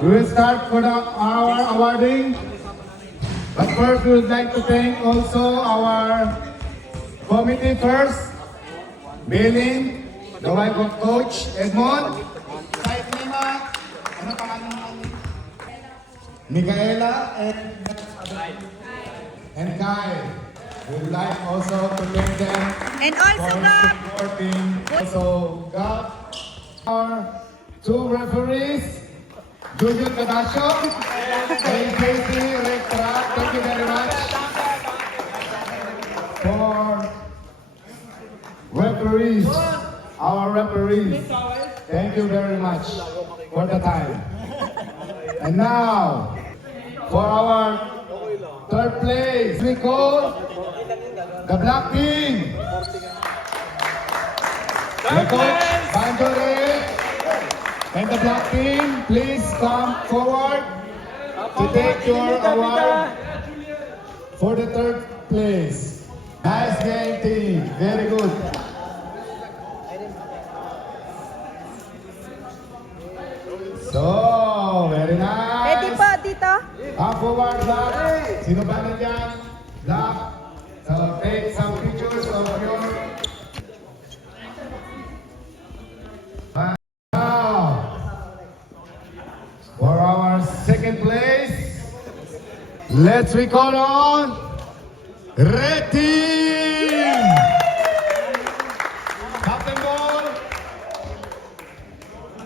We will start for our awarding. But first, we would like to thank also our committee first. Billing, the wife of Coach Edmond. Side Lima, ano pangalan mo? Micaela and Kai. We would like also to thank them And also for Gab. supporting. Also, Gab, our two referees, Julio Cadasio and Casey Rectra. Thank you very much for referees, our referees. Thank you very much for the time. And now, for our third place, we call the Black Team. The coach, Banjore, and the Black Team, please come forward to take your award for the third place. Nice game, team. Very good. So, very nice. Ready po dito? Come forward, Black. Sino ba nandiyan? Black. So, take some pictures of your... Now, for our second place, let's recall on Red Team. Captain Ball,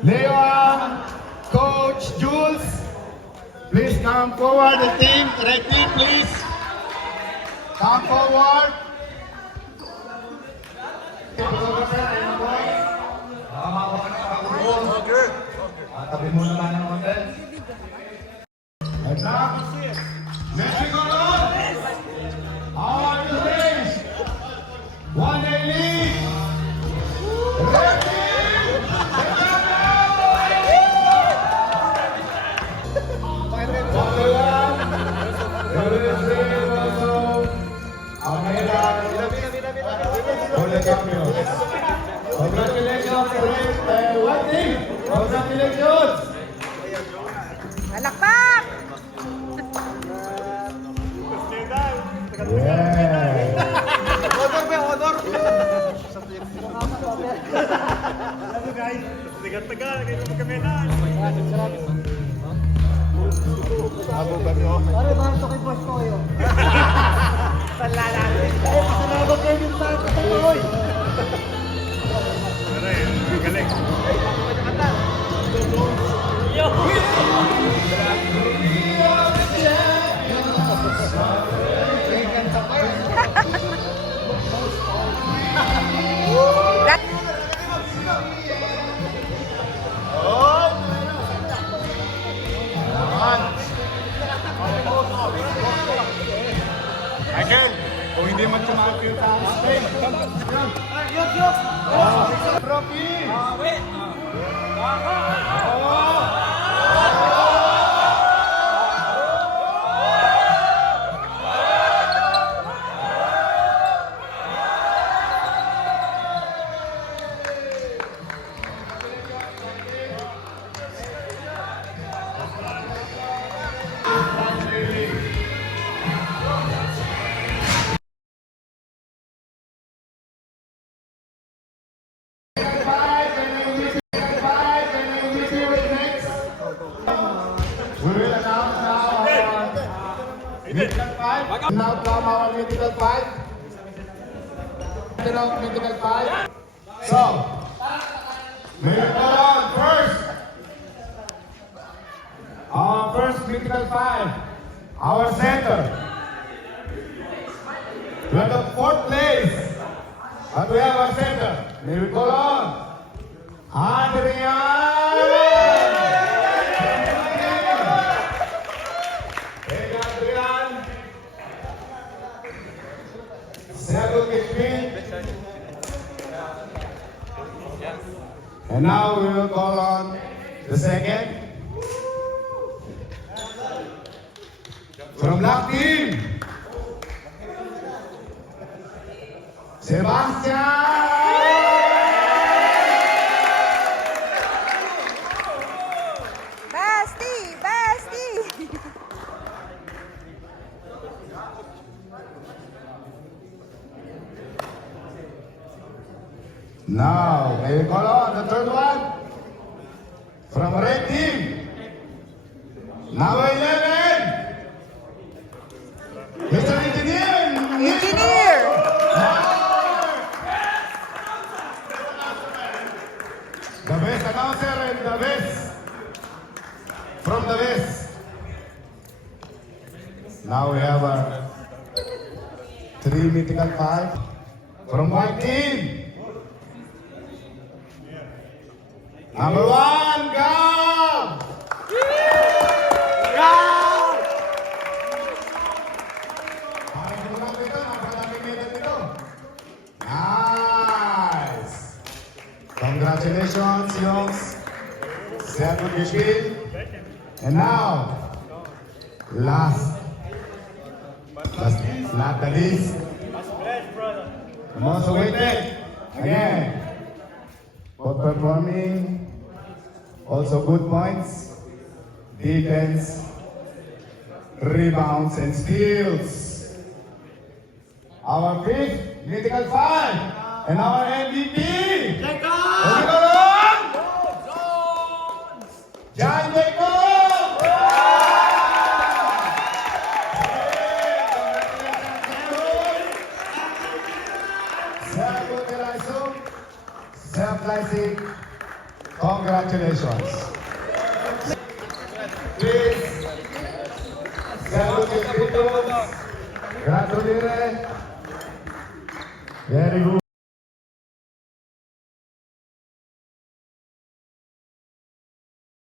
Leon, Coach Jules, please come forward. The team, Red Team, please come forward. Tabi mo naman ng hotel. Let's go on. How are you guys? One day lead. Red Team. Congratulations, one team. Congratulations. Palakpak! Michael, kung hindi man tumaki yung taas, trophy! We will announce now our mythical five. Now from our mythical five. Mythical five. So, we will go on first. Our first mythical five. Our center. We have the fourth place. But we have our center. May we call on Adrian. And now we will call on the second. From Black Team, Sebastian! Basti! Now, may we call on the third one? From red team. Number 11. Mr. Engineer. Engineer! The best announcer and the best from the best. Now we have a 3 mythical 5 from white team. Number 1, Gab! Nice! Congratulations, Youngs. Seven Gishbil. And now, last not the least, the most awaited, again, for performing, also good points, defense, rebounds, and steals. Our fifth mythical 5 and our MVP. John Jacob! Self-licensing, congratulations. Please, salute your videos. Gratulire. Very good.